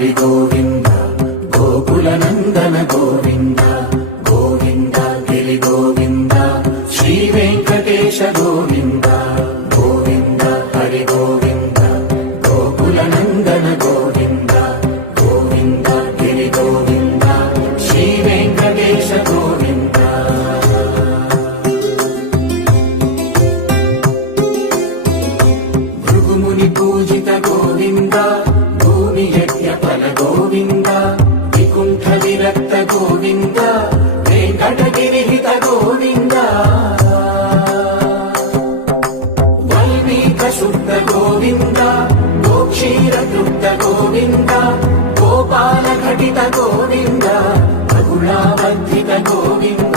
హరి గోవింద గోకుల నందన గోవింద గోవింద గిరి గోవింద శ్రీ వెంకటేశ గోవింద గోవింద హరి గోవింద గోకుల నందన గోవింద గోవింద గిరి గోవింద శ్రీ వెంకటేశ గోవింద భృగుముని పూజిత గోవింద భూమి యజ్ఞ ఫల గోవింద వికుంఠ విరక్త గోవింద వెంకటగిరిహిత గోవింద వల్మీక శుద్ధ గోవింద గోక్షీర తృప్త గోవింద గోపాల ఘటిత గోవింద బహుళావర్ధిత గోవింద